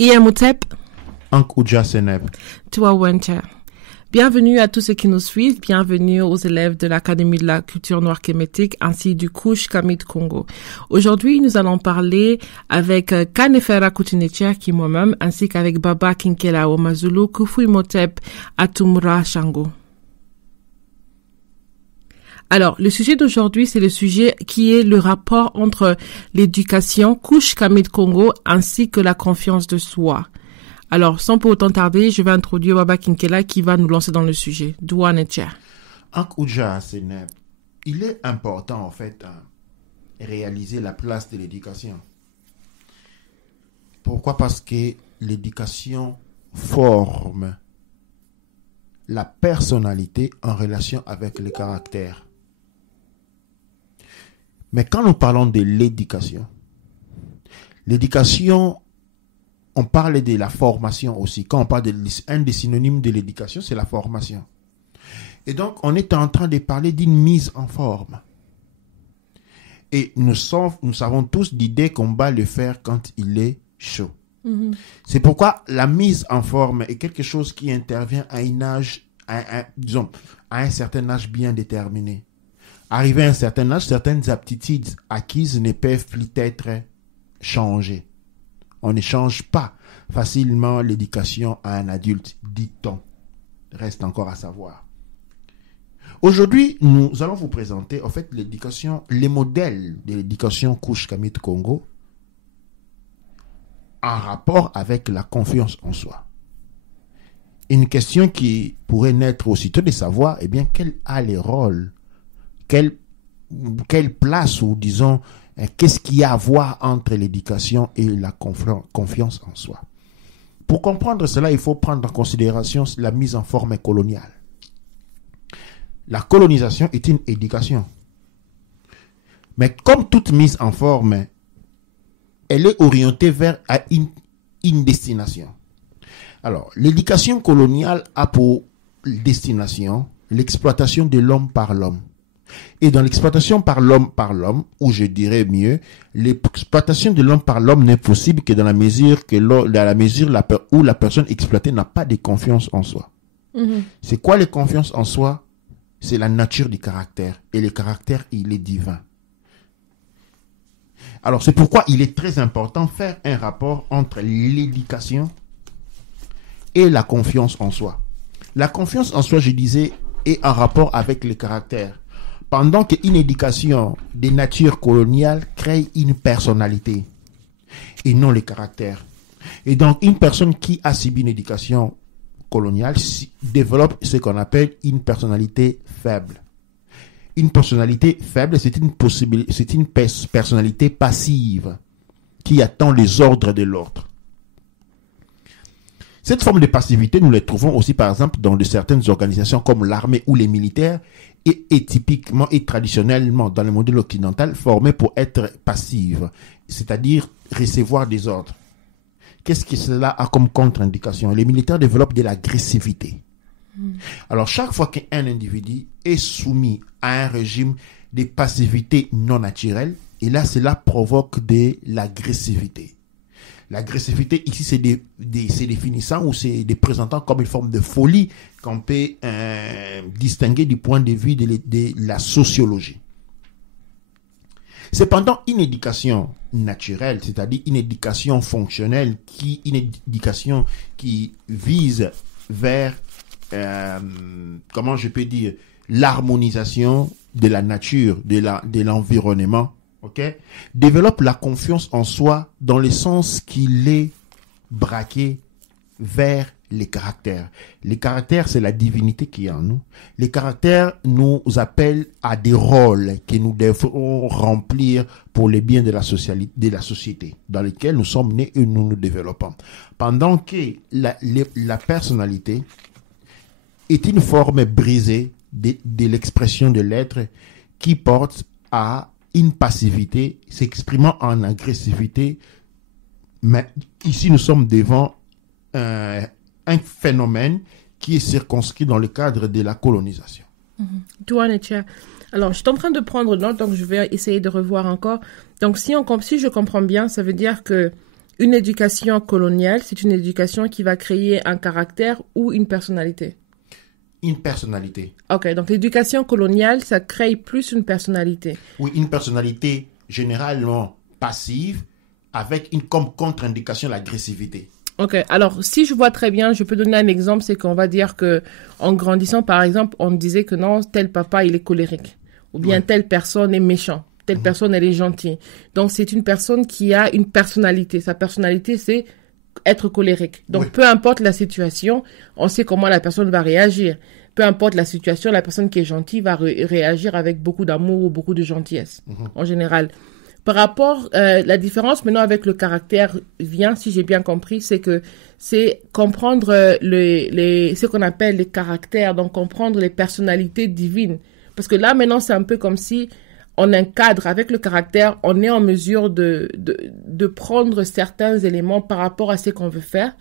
Iamutep, Ankouja Seneb. Tua Wencha. Bienvenue à tous ceux qui nous suivent, bienvenue aux élèves de l'Académie de la culture noire kémétique ainsi du Kush Kamit Congo. Aujourd'hui, nous allons parler avec Kanefera Koutinechia qui moi-même ainsi qu'avek Baba Kinkela Omazulu Kufuimotep Atumra Shango. Alors, le sujet d'aujourd'hui, c'est le sujet qui est le rapport entre l'éducation Kush Kamit Congo ainsi que la confiance de soi. Alors, sans pour autant tarder, je vais introduire Baba Kinkela qui va nous lancer dans le sujet. Douanetia. Ankouja Seneb. Il est important, en fait, à réaliser la place de l'éducation. Pourquoi? Parce que l'éducation forme la personnalité en relation avec le caractère. Mais quand nous parlons de l'éducation, on parle de la formation aussi. Quand on parle un des synonymes de l'éducation, c'est la formation. Et donc, on est en train de parler d'une mise en forme. Et nous savons tous l'idée qu'on va le faire quand il est chaud. Mm-hmm. C'est pourquoi la mise en forme est quelque chose qui intervient à un certain âge bien déterminé. Arrivé à un certain âge, certaines aptitudes acquises ne peuvent plus être changées. On ne change pas facilement l'éducation à un adulte, dit-on. Reste encore à savoir. Aujourd'hui, nous allons vous présenter en fait les modèles de l'éducation Kush Kamit Congo en rapport avec la confiance en soi. Une question qui pourrait naître aussitôt de savoir, quel a les rôles, quelle place ou disons, qu'est-ce qu'il y a à voir entre l'éducation et la confiance en soi? Pour comprendre cela, il faut prendre en considération la mise en forme coloniale. La colonisation est une éducation. Mais comme toute mise en forme, elle est orientée vers une destination. Alors, l'éducation coloniale a pour destination l'exploitation de l'homme par l'homme. Et dans l'exploitation par l'homme, ou je dirais mieux, l'exploitation de l'homme par l'homme n'est possible que dans la mesure où la personne exploitée n'a pas de confiance en soi. Mm-hmm. C'est quoi la confiance en soi? C'est la nature du caractère. Et le caractère, il est divin. Alors, c'est pourquoi il est très important de faire un rapport entre l'éducation et la confiance en soi. La confiance en soi, je disais, est en rapport avec le caractère. Pendant qu'une éducation de nature coloniale crée une personnalité et non le caractère. Et donc, une personne qui a subi une éducation coloniale développe ce qu'on appelle une personnalité faible. Une personnalité faible, c'est une personnalité passive qui attend les ordres de l'autre. Cette forme de passivité, nous la trouvons aussi par exemple dans certaines organisations comme l'armée ou les militaires et typiquement et traditionnellement dans le modèle occidental formées pour être passives, c'est-à-dire recevoir des ordres. Qu'est-ce que cela a comme contre-indication? Les militaires développent de l'agressivité. Alors chaque fois qu'un individu est soumis à un régime de passivité non naturelle, et là cela provoque de l'agressivité. L'agressivité, ici, c'est définissant ou c'est présentant comme une forme de folie qu'on peut distinguer du point de vue de la sociologie. Cependant, une éducation naturelle, c'est-à-dire une éducation fonctionnelle, une éducation qui vise vers, l'harmonisation de la nature, de l'environnement, développe la confiance en soi dans le sens qu'il est braqué vers les caractères. Les caractères, c'est la divinité qui est en nous. Les caractères nous appellent à des rôles que nous devons remplir pour le bien de la société dans lesquels nous sommes nés et nous nous développons. Pendant que la personnalité est une forme brisée de l'expression de l'être qui porte à une passivité s'exprimant en agressivité. Mais ici, nous sommes devant un phénomène qui est circonscrit dans le cadre de la colonisation. Alors, je suis en train de prendre note, donc je vais essayer de revoir encore. Donc, si je comprends bien, ça veut dire que Une éducation coloniale, c'est une éducation qui va créer un caractère ou une personnalité. Une personnalité. Ok, donc l'éducation coloniale, ça crée plus une personnalité. Oui, une personnalité généralement passive avec une comme contre-indication l'agressivité. Ok, alors si je vois très bien, je peux donner un exemple, c'est qu'on va dire que en grandissant, par exemple, on me disait que non, tel papa, il est colérique. Ou bien telle personne est méchant. Telle personne, elle est gentille. Donc, c'est une personne qui a une personnalité. Sa personnalité, c'est être colérique. Donc, peu importe la situation, on sait comment la personne va réagir. Peu importe la situation, la personne qui est gentille va réagir avec beaucoup d'amour ou beaucoup de gentillesse, en général. Par rapport, la différence maintenant avec le caractère vient, si j'ai bien compris, c'est que c'est comprendre ce qu'on appelle les caractères, donc comprendre les personnalités divines. Parce que là, maintenant, c'est un peu comme si on encadre avec le caractère, on est en mesure de prendre certains éléments par rapport à ce qu'on veut faire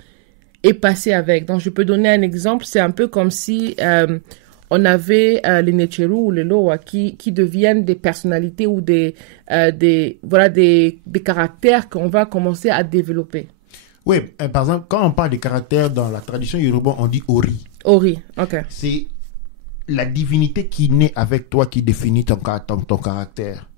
et passer avec. Donc, je peux donner un exemple. C'est un peu comme si on avait les Necheru ou les Loa qui deviennent des personnalités ou des caractères qu'on va commencer à développer. Oui, par exemple, quand on parle de caractère dans la tradition yoruba, on dit Ori. Ori, ok. C'est la divinité qui naît avec toi qui définit ton caractère.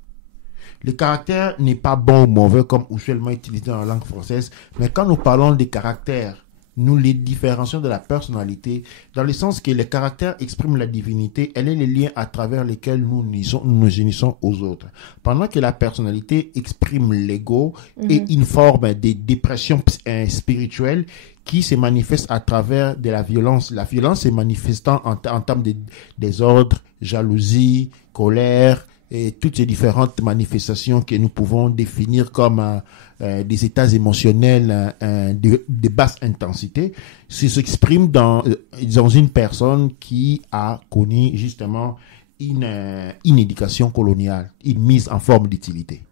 Le caractère n'est pas bon ou mauvais comme usuellement utilisé dans la langue française, mais quand nous parlons des caractères, nous les différencions de la personnalité, dans le sens que le caractère exprime la divinité, elle est le lien à travers lesquels nous nous unissons aux autres. Pendant que la personnalité exprime l'ego et une forme de dépression spirituelle qui se manifeste à travers de la violence. La violence se manifestant en termes de désordre, jalousie, colère, et toutes ces différentes manifestations que nous pouvons définir comme des états émotionnels de basse intensité, s'expriment dans une personne qui a connu justement une éducation coloniale, une mise en forme d'utilité.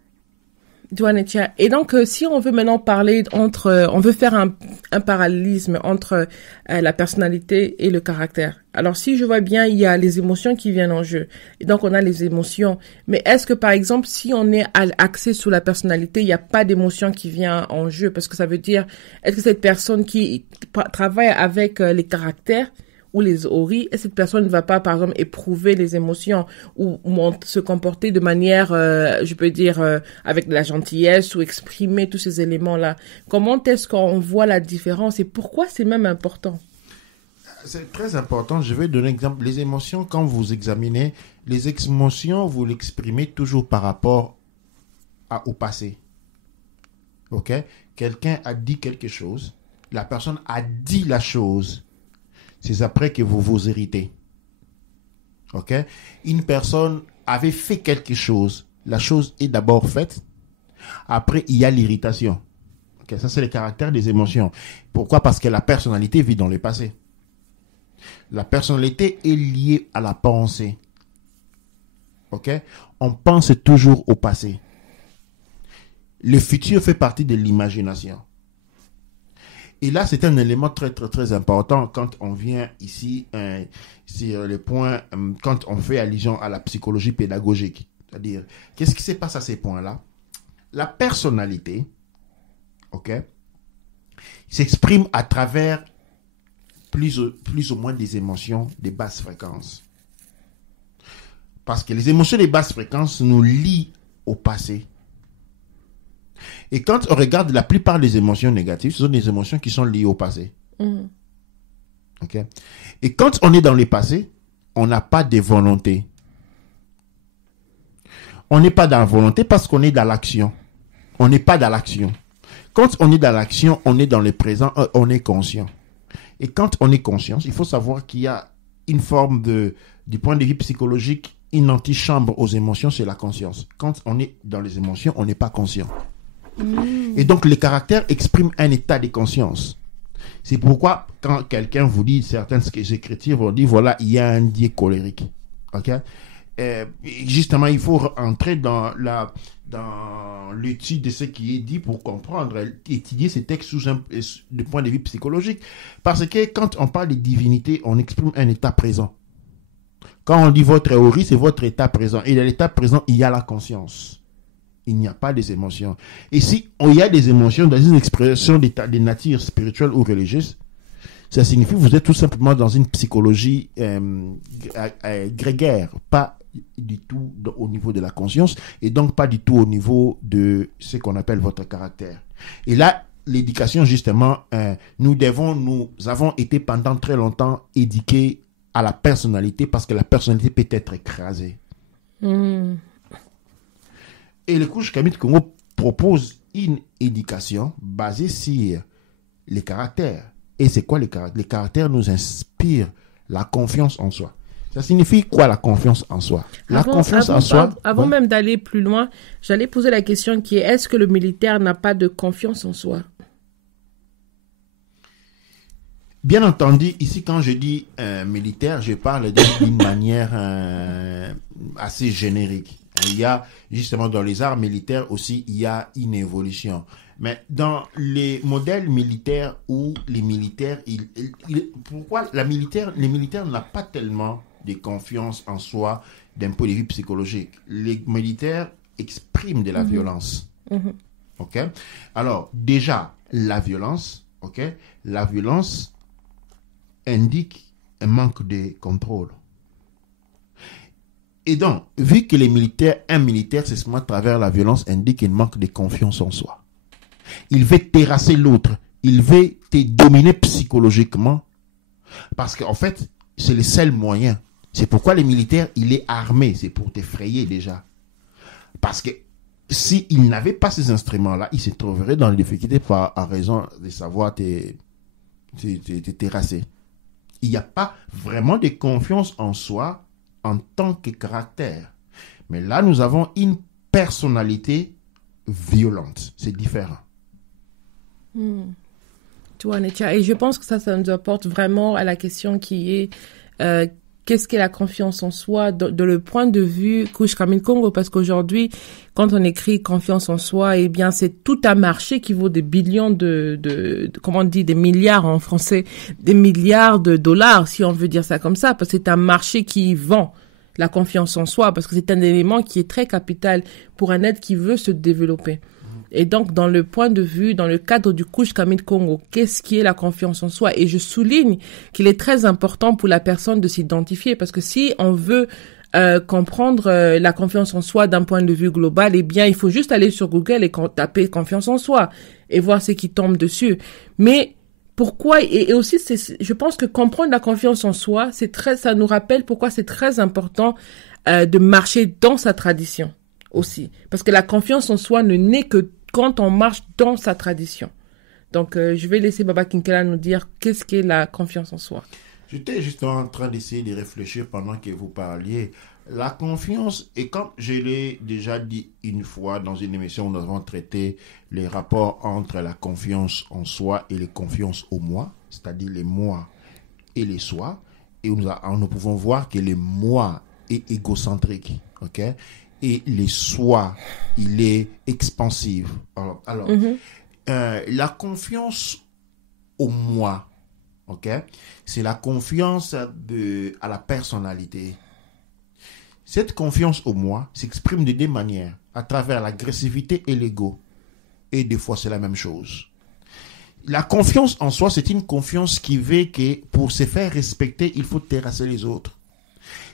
Douanetia. Et donc, si on veut maintenant parler on veut faire un parallélisme entre la personnalité et le caractère. Alors, si je vois bien, il y a les émotions qui viennent en jeu. Et donc, on a les émotions. Mais est-ce que, par exemple, si on est axé sur la personnalité, il n'y a pas d'émotion qui vient en jeu? Parce que ça veut dire, est-ce que cette personne qui travaille avec les caractères ou les oris, et cette personne ne va pas, par exemple, éprouver les émotions ou se comporter de manière, je peux dire, avec de la gentillesse ou exprimer tous ces éléments-là. Comment est-ce qu'on voit la différence et pourquoi c'est même important? C'est très important. Je vais donner un exemple. Les émotions, quand vous examinez, les émotions, vous l'exprimez toujours par rapport au passé. OK? Quelqu'un a dit quelque chose. La personne a dit la chose. C'est après que vous vous irritez. OK? Une personne avait fait quelque chose. La chose est d'abord faite. Après, il y a l'irritation. OK? Ça, c'est le caractère des émotions. Pourquoi? Parce que la personnalité vit dans le passé. La personnalité est liée à la pensée. OK? On pense toujours au passé. Le futur fait partie de l'imagination. Et là, c'est un élément très, très, très important quand on vient ici sur le point, quand on fait allusion à la psychologie pédagogique. C'est-à-dire, qu'est-ce qui se passe à ces points-là? La personnalité, OK, s'exprime à travers plus ou moins des émotions de basse fréquence. Parce que les émotions de basse fréquence nous lient au passé. Et quand on regarde la plupart des émotions négatives, ce sont des émotions qui sont liées au passé. OK? Et quand on est dans le passé, on n'a pas de volonté. On n'est pas dans la volonté parce qu'on est dans l'action. On n'est pas dans l'action. Quand on est dans l'action, on est dans le présent, on est conscient. Et quand on est conscient, il faut savoir qu'il y a une forme du point de vue psychologique, une antichambre aux émotions, c'est la conscience. Quand on est dans les émotions, on n'est pas conscient. Et donc, le caractère exprime un état de conscience. C'est pourquoi, quand quelqu'un vous dit, certaines écritures vont dire, voilà, il y a un Dieu colérique. OK? Justement, il faut entrer dans l'étude de ce qui est dit pour comprendre, étudier ces textes du point de vue psychologique. Parce que quand on parle de divinité, on exprime un état présent. Quand on dit votre théorie, c'est votre état présent. Et dans l'état présent, il y a la conscience. il n'y a pas des émotions. Et si il y a des émotions dans une expression des natures spirituelles ou religieuses, ça signifie que vous êtes tout simplement dans une psychologie grégaire, pas du tout au niveau de la conscience et donc pas du tout au niveau de ce qu'on appelle votre caractère. Et là, l'éducation, justement, nous avons été pendant très longtemps éduqués à la personnalité parce que la personnalité peut être écrasée. Et le Couche Kamit Congo propose une éducation basée sur les caractères. Et c'est quoi les caractères? Les caractères nous inspirent la confiance en soi. Ça signifie quoi la confiance en soi? Avant même d'aller plus loin, j'allais poser la question qui est, est-ce que le militaire n'a pas de confiance en soi? Bien entendu, ici quand je dis militaire, je parle d'une manière assez générique. Il y a justement dans les arts militaires aussi, il y a une évolution. Mais dans les modèles militaires où les militaires, pourquoi les militaires n'ont pas tellement de confiance en soi d'un point de vue psychologique. Les militaires expriment de la violence. Ok? Alors déjà la violence indique un manque de contrôle. Et donc, vu que un militaire s'exprime à travers la violence, indique un manque de confiance en soi. Il veut terrasser l'autre. Il veut te dominer psychologiquement. Parce qu'en fait, c'est le seul moyen. C'est pourquoi les militaires, il est armé. C'est pour t'effrayer déjà. Parce que s'il n'avait pas ces instruments-là, il se trouverait dans les difficultés en raison de savoir te terrasser. Il n'y a pas vraiment de confiance en soi en tant que caractère. Mais là, nous avons une personnalité violente. C'est différent. Tu vois, Netia, et je pense que ça nous apporte vraiment à la question qui est qu'est-ce qu'est la confiance en soi de le point de vue Couche Kamit Congo, parce qu'aujourd'hui, quand on écrit confiance en soi, eh bien, c'est tout un marché qui vaut des billions comment on dit, des milliards en français, des milliards de dollars, si on veut dire ça comme ça, parce que c'est un marché qui vend la confiance en soi, parce que c'est un élément qui est très capital pour un être qui veut se développer. Et donc, dans le point de vue, dans le cadre du Couche Kamit Congo, qu'est-ce qui est la confiance en soi? Et je souligne qu'il est très important pour la personne de s'identifier, parce que si on veut comprendre la confiance en soi d'un point de vue global, eh bien, il faut juste aller sur Google et taper confiance en soi et voir ce qui tombe dessus. Mais pourquoi, et aussi, je pense que comprendre la confiance en soi, ça nous rappelle pourquoi c'est très important de marcher dans sa tradition aussi. Parce que la confiance en soi ne naît que quand on marche dans sa tradition. Donc, je vais laisser Baba Kinkela nous dire qu'est-ce qu'est la confiance en soi. J'étais justement en train d'essayer de réfléchir pendant que vous parliez. La confiance, et comme je l'ai déjà dit une fois dans une émission où nous avons traité les rapports entre la confiance en soi et les confiances au moi, c'est-à-dire les moi et les soi, et nous pouvons voir que le moi est égocentrique, ok? Et le soi, il est expansif. Alors, la confiance au moi, ok, c'est la confiance à la personnalité. Cette confiance au moi s'exprime de deux manières, à travers l'agressivité et l'ego. Et des fois, c'est la même chose. La confiance en soi, c'est une confiance qui veut que pour se faire respecter, il faut terrasser les autres.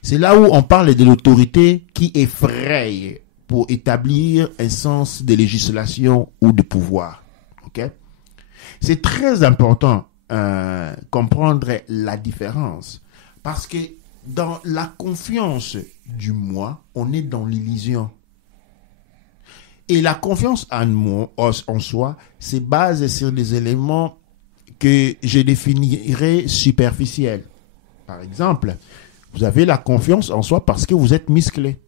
C'est là où on parle de l'autorité qui effraie pour établir un sens de législation ou de pouvoir. Okay? C'est très important comprendre la différence parce que dans la confiance du moi, on est dans l'illusion. Et la confiance en soi se base sur des éléments que je définirais superficiels. Par exemple, vous avez la confiance en soi parce que vous êtes musclé.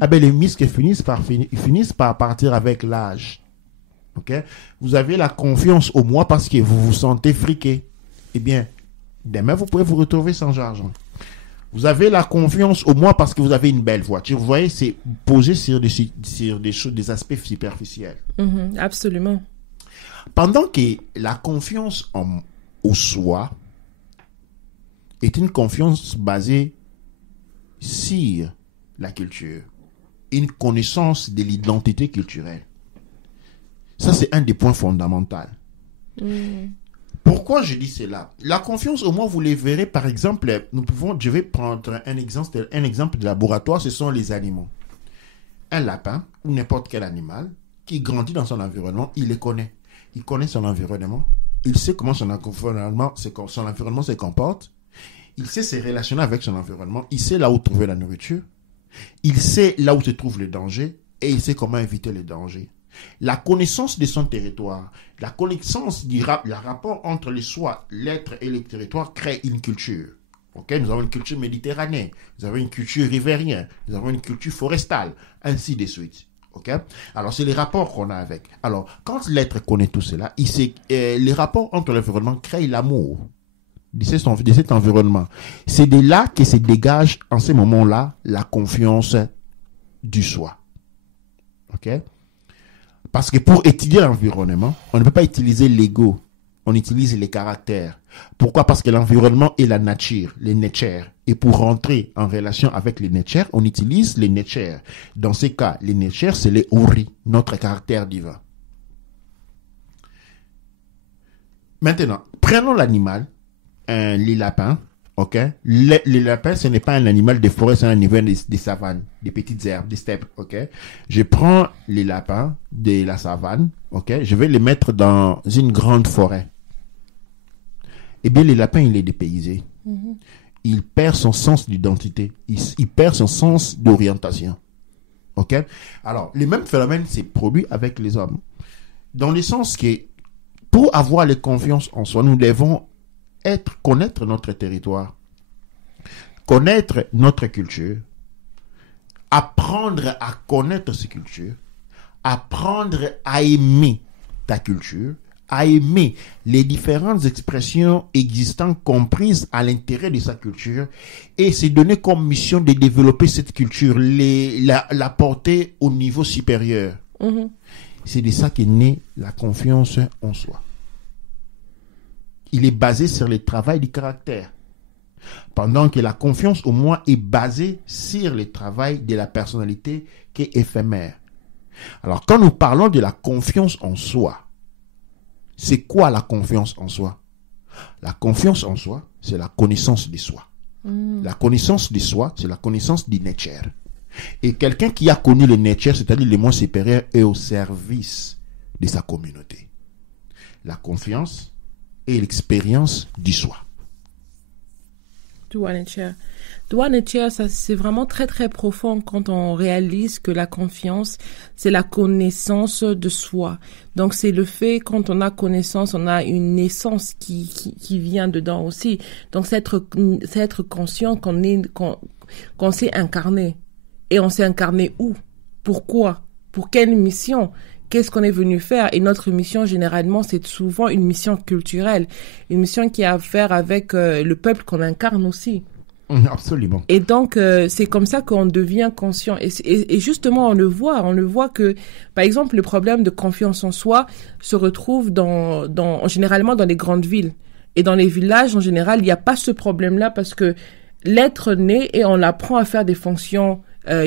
Ah ben, les muscles finissent par partir avec l'âge. Okay? Vous avez la confiance au moi parce que vous vous sentez friqué. Eh bien, demain, vous pouvez vous retrouver sans argent. Vous avez la confiance au moi parce que vous avez une belle voiture. Vous voyez, c'est posé sur des choses, des aspects superficiels. Absolument. Pendant que la confiance au soi est une confiance basée sur la culture. une connaissance de l'identité culturelle. Ça, c'est un des points fondamentaux. Pourquoi je dis cela? La confiance, au moins, vous les verrez, par exemple, je vais prendre un exemple de laboratoire, ce sont les animaux. Un lapin, ou n'importe quel animal, qui grandit dans son environnement, il les connaît. Il connaît son environnement. Il sait comment son environnement se comporte. Il sait se relationner avec son environnement. Il sait là où trouver la nourriture. Il sait là où se trouve le danger. Et il sait comment éviter les dangers. La connaissance de son territoire, la connaissance du rapport entre le soi, l'être et le territoire crée une culture. Okay? Nous avons une culture méditerranéenne, nous avons une culture rivérienne, nous avons une culture forestale, ainsi de suite. Okay? Alors, c'est les rapports qu'on a avec. Alors, quand l'être connaît tout cela, les rapports entre l'environnement créent l'amour de cet environnement. C'est de là que se dégage, en ces moments-là, la confiance du soi. OK? Parce que pour étudier l'environnement, on ne peut pas utiliser l'ego, on utilise les caractères. Pourquoi? Parce que l'environnement est la nature, les nature. Et pour rentrer en relation avec les nature, on utilise les nature. Dans ces cas, les nature, c'est les uri, notre caractère divin. Maintenant, prenons l'animal, les lapins. Ok, les lapins, ce n'est pas un animal de forêt, c'est un animal des savanes, des petites herbes, des steppes. Ok, je prends les lapins de la savane. Ok, je vais les mettre dans une grande forêt. Eh bien, les lapins, il est dépaysé. Il perd son sens d'identité. Il perd son sens d'orientation. Ok, alors le même phénomène s'est produit avec les hommes, dans le sens que pour avoir la confiance en soi, nous devons connaître notre territoire, connaître notre culture, apprendre à connaître ces cultures, apprendre à aimer ta culture, à aimer les différentes expressions existantes comprises à l'intérieur de sa culture et se donner comme mission de développer cette culture, la porter au niveau supérieur. C'est de ça qu'est née la confiance en soi. Il est basé sur le travail du caractère. Pendant que la confiance, au moins, est basée sur le travail de la personnalité qui est éphémère. Alors, quand nous parlons de la confiance en soi, c'est quoi la confiance en soi? La confiance en soi, c'est la connaissance de soi. La connaissance de soi, c'est la connaissance du nature. Et quelqu'un qui a connu le nature, c'est-à-dire le monde supérieur, est au service de sa communauté. La confiance et l'expérience du soi. Dua nature, ça c'est vraiment très très profond quand on réalise que la confiance, c'est la connaissance de soi. Donc c'est le fait, quand on a connaissance, on a une naissance qui vient dedans aussi. Donc c'est être conscient qu'on s'est incarné. Et on s'est incarné où? Pourquoi? Pour quelle mission? Qu'est-ce qu'on est venu faire? Et notre mission, généralement, c'est souvent une mission culturelle. Une mission qui a à faire avec le peuple qu'on incarne aussi. Absolument. Et donc, c'est comme ça qu'on devient conscient. Et justement, on le voit que, par exemple, le problème de confiance en soi se retrouve généralement dans les grandes villes. Et dans les villages, en général, il n'y a pas ce problème-là parce que l'être naît et on l'apprend à faire des fonctions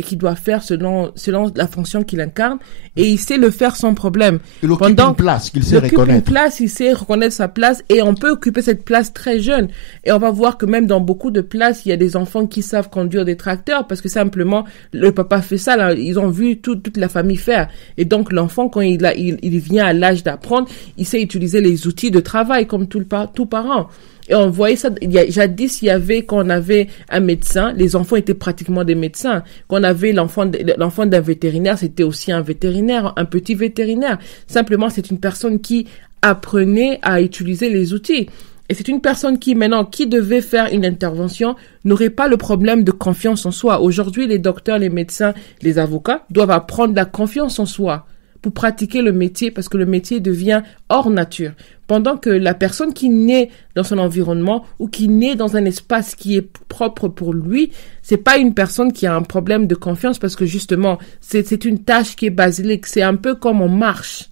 qu'il doit faire selon la fonction qu'il incarne, et il sait le faire sans problème. Il occupe une place qu'il sait reconnaître. Il sait reconnaître sa place, et on peut occuper cette place très jeune. Et on va voir que même dans beaucoup de places, il y a des enfants qui savent conduire des tracteurs parce que simplement le papa fait ça, là, ils ont vu toute la famille faire. Et donc l'enfant, quand il vient à l'âge d'apprendre, il sait utiliser les outils de travail comme tout parent. Et on voyait ça, jadis, quand on avait un médecin, les enfants étaient pratiquement des médecins. Quand on avait l'enfant d'un vétérinaire, c'était aussi un vétérinaire, un petit vétérinaire. Simplement, c'est une personne qui apprenait à utiliser les outils. Et c'est une personne qui devait faire une intervention, n'aurait pas le problème de confiance en soi. Aujourd'hui, les docteurs, les médecins, les avocats doivent apprendre la confiance en soi pour pratiquer le métier, parce que le métier devient hors nature. Pendant que la personne qui naît dans son environnement ou qui naît dans un espace qui est propre pour lui, c'est pas une personne qui a un problème de confiance, parce que justement, c'est une tâche qui est basilique. C'est un peu comme on marche.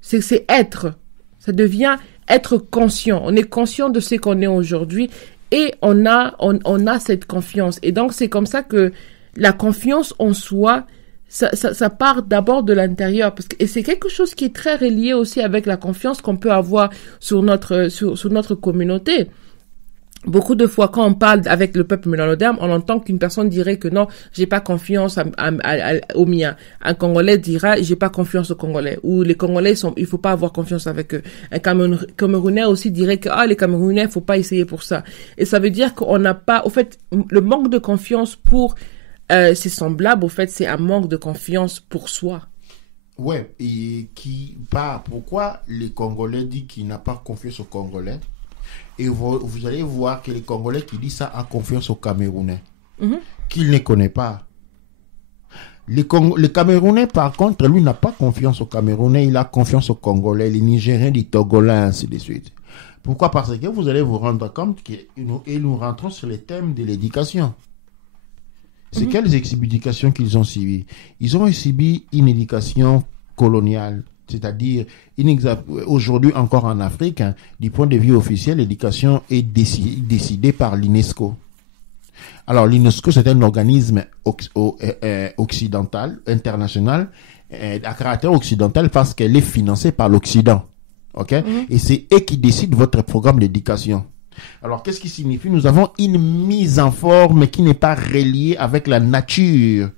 C'est être. Ça devient être conscient. On est conscient de ce qu'on est aujourd'hui et on a cette confiance. Et donc, c'est comme ça que la confiance en soi, ça part d'abord de l'intérieur, et c'est quelque chose qui est très relié aussi avec la confiance qu'on peut avoir sur notre communauté. Beaucoup de fois, quand on parle avec le peuple mélanoderne, on entend qu'une personne dirait que non, j'ai pas confiance au mien. Un Congolais dira, j'ai pas confiance aux Congolais. Ou les Congolais il faut pas avoir confiance avec eux. Un Camerounais aussi dirait que, les Camerounais, faut pas essayer pour ça. Et ça veut dire qu'on n'a pas, au fait, le manque de confiance pour ses semblables, au fait, c'est un manque de confiance pour soi. Ouais, et pourquoi les Congolais disent qu'ils n'ont pas confiance aux Congolais? Et vous allez voir que les Congolais qui disent ça ont confiance aux Camerounais, qu'ils ne connaissent pas. Le Camerounais, par contre, lui n'a pas confiance aux Camerounais, il a confiance aux Congolais, les Nigériens, les Togolais, ainsi de suite. Pourquoi? Parce que vous allez vous rendre compte que nous rentrons sur les thèmes de l'éducation. C'est quelles éducations qu'ils ont suivies? Ils ont subi une éducation coloniale. C'est-à-dire, aujourd'hui encore en Afrique, du point de vue officiel, l'éducation est décidée par l'UNESCO. Alors, l'UNESCO, c'est un organisme occidental, international, à caractère occidental parce qu'elle est financée par l'Occident. OK? Et c'est eux qui décident votre programme d'éducation. Alors, qu'est-ce qui signifie? Nous avons une mise en forme qui n'est pas reliée avec la nature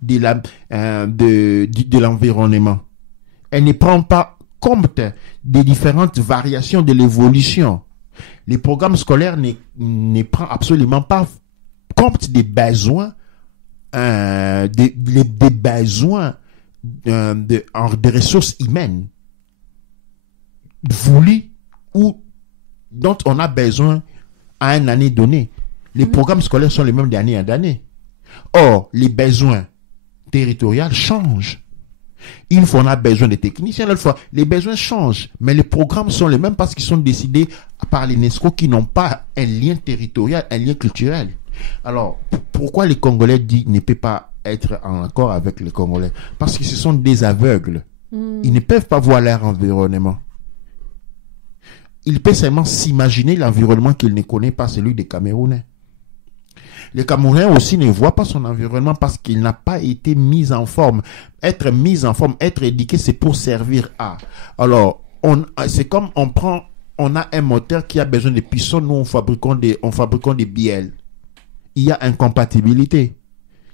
de l'environnement. Elle ne prend pas compte des différentes variations de l'évolution. Les programmes scolaires ne prennent absolument pas compte des besoins, des besoins de ressources humaines voulues ou dont on a besoin à une année donnée. Les programmes scolaires sont les mêmes d'année en année. Or, les besoins territoriaux changent. Une fois, on a besoin de techniciens, l'autre fois, les besoins changent. Mais les programmes sont les mêmes parce qu'ils sont décidés par l'UNESCO qui n'ont pas un lien territorial, un lien culturel. Alors, pourquoi les Congolais ne peuvent pas être en accord avec les Congolais? Parce que ce sont des aveugles. Ils ne peuvent pas voir leur environnement. Ils peuvent seulement s'imaginer l'environnement qu'ils ne connaissent pas, celui des Camerounais. Le Camerounais aussi ne voit pas son environnement parce qu'il n'a pas été mis en forme. Être mis en forme, être éduqué, c'est pour servir à. Alors, c'est comme on a un moteur qui a besoin de pistons, nous on fabriquons des bielles. Il y a incompatibilité.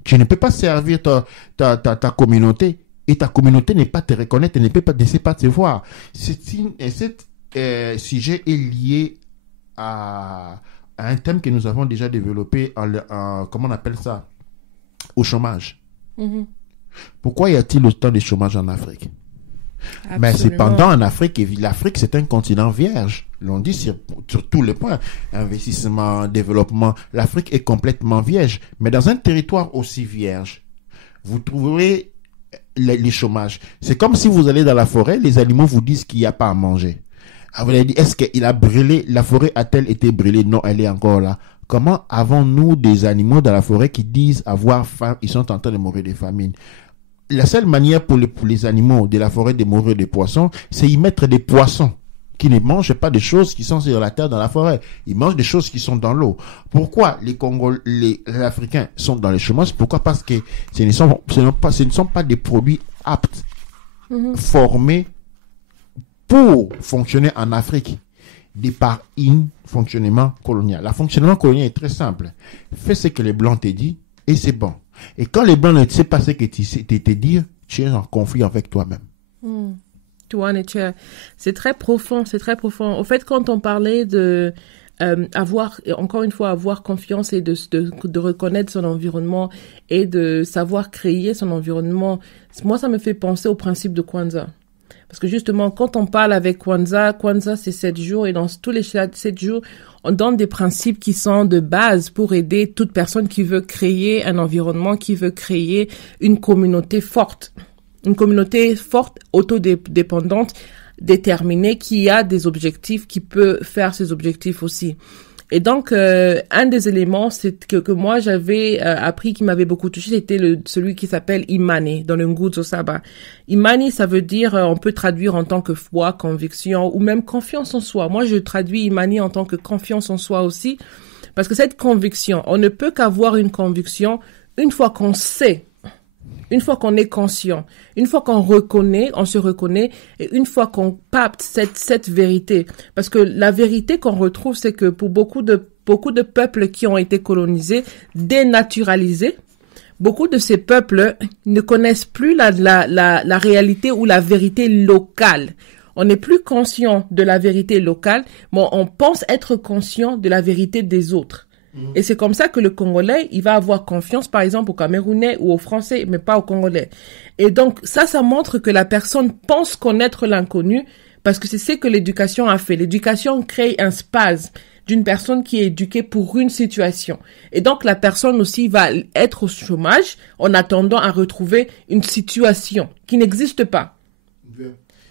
Tu ne peux pas servir ta communauté et ta communauté ne pas te reconnaître, ne sait pas te voir. Cet sujet est lié à un thème que nous avons déjà développé comment on appelle ça? Au chômage. Pourquoi y a-t-il autant de chômage en Afrique? Mais cependant, en Afrique, l'Afrique, c'est un continent vierge. L'on dit sur tous les points. Investissement, développement. L'Afrique est complètement vierge. Mais dans un territoire aussi vierge, vous trouverez les chômages. C'est comme si vous allez dans la forêt, les animaux vous disent qu'il n'y a pas à manger. Vous avez dit, est-ce qu'il a brûlé? La forêt a-t-elle été brûlée? Non, elle est encore là. Comment avons-nous des animaux dans la forêt qui disent avoir faim? Ils sont en train de mourir de famine. La seule manière pour les animaux de la forêt de mourir des poissons, c'est y mettre des poissons qui ne mangent pas des choses qui sont sur la terre dans la forêt. Ils mangent des choses qui sont dans l'eau. Pourquoi les Africains sont dans le chômage? Pourquoi? Parce que ce ne sont pas des produits aptes, formés pour fonctionner en Afrique, de par un fonctionnement colonial. Le fonctionnement colonial est très simple. Fais ce que les Blancs te disent et c'est bon. Et quand les Blancs ne savent pas ce que tu te dire, tu es en conflit avec toi-même. Tu vois, c'est très profond, c'est très profond. Au fait, quand on parlait de encore une fois, avoir confiance et de reconnaître son environnement et de savoir créer son environnement, moi, ça me fait penser au principe de Kwanzaa. Parce que justement, quand on parle avec Kwanzaa c'est 7 jours et dans tous les 7 jours, on donne des principes qui sont de base pour aider toute personne qui veut créer un environnement, qui veut créer une communauté forte. Une communauté forte, autodépendante, déterminée, qui a des objectifs, qui peut faire ses objectifs aussi. Et donc, un des éléments que moi j'avais appris qui m'avait beaucoup touché, c'était celui qui s'appelle Imani dans le Nguzo Saba. Imani, ça veut dire, on peut traduire en tant que foi, conviction ou même confiance en soi. Moi, je traduis Imani en tant que confiance en soi aussi, parce que cette conviction, on ne peut qu'avoir une conviction une fois qu'on sait une fois qu'on est conscient, une fois qu'on reconnaît, on se reconnaît, et une fois qu'on capte cette vérité. Parce que la vérité qu'on retrouve, c'est que pour beaucoup de peuples qui ont été colonisés, dénaturalisés, beaucoup de ces peuples ne connaissent plus la réalité ou la vérité locale. On n'est plus conscient de la vérité locale, mais on pense être conscient de la vérité des autres. Et c'est comme ça que le Congolais, il va avoir confiance, par exemple, au Camerounais ou au Français, mais pas au Congolais. Et donc, ça montre que la personne pense connaître l'inconnu, parce que c'est ce que l'éducation a fait. L'éducation crée un spasme d'une personne qui est éduquée pour une situation. Et donc, la personne aussi va être au chômage en attendant à retrouver une situation qui n'existe pas.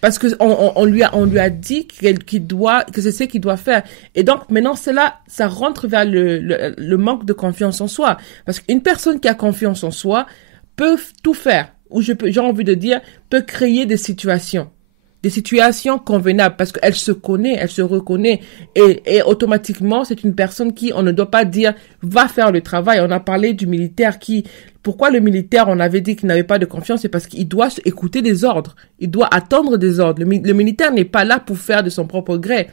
Parce que on lui a dit que c'est ce qu'il doit faire. Et donc, maintenant, ça rentre vers le manque de confiance en soi. Parce qu'une personne qui a confiance en soi peut tout faire. Ou j'ai envie de dire, peut créer des situations convenables parce qu'elle se connaît, elle se reconnaît et automatiquement c'est une personne qui, on ne doit pas dire va faire le travail. On a parlé du militaire pourquoi le militaire, on avait dit qu'il n'avait pas de confiance, c'est parce qu'il doit écouter des ordres, il doit attendre des ordres. Le militaire n'est pas là pour faire de son propre gré.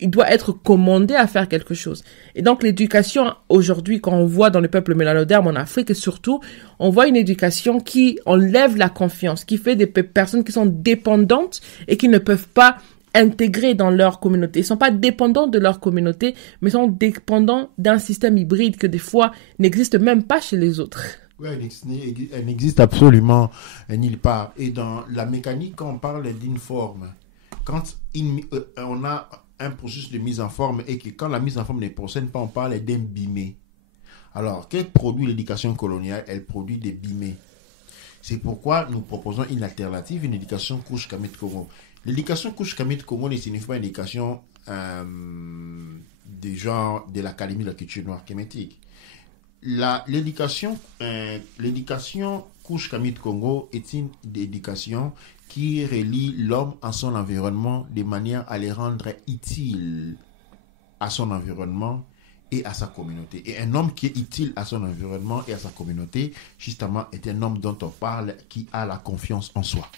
Il doit être commandé à faire quelque chose. Et donc, l'éducation, aujourd'hui, quand on voit dans le peuple mélanoderme en Afrique, et surtout, on voit une éducation qui enlève la confiance, qui fait des personnes qui sont dépendantes et qui ne peuvent pas intégrer dans leur communauté. Ils ne sont pas dépendants de leur communauté, mais sont dépendants d'un système hybride que des fois n'existe même pas chez les autres. Oui, elle n'existe absolument nulle part. Et dans la mécanique, quand on parle d'une forme, quand on a un processus de mise en forme et que quand la mise en forme ne procède pas, on parle d'un bimé. Alors, qu'elle produit l'éducation coloniale? Elle produit des bimés. C'est pourquoi nous proposons une alternative, une éducation couche Kamit Congo. L'éducation couche Kamit Congo ne signifie pas une éducation du genre de l'Académie de la culture noire kémétique. L'éducation couche Kamit Congo est une éducation qui relie l'homme à son environnement de manière à les rendre utiles à son environnement et à sa communauté. Et un homme qui est utile à son environnement et à sa communauté, justement, est un homme dont on parle qui a la confiance en soi.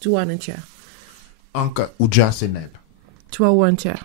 Tu vois un chair. Anka Uja Seneb. Tu vois un chair.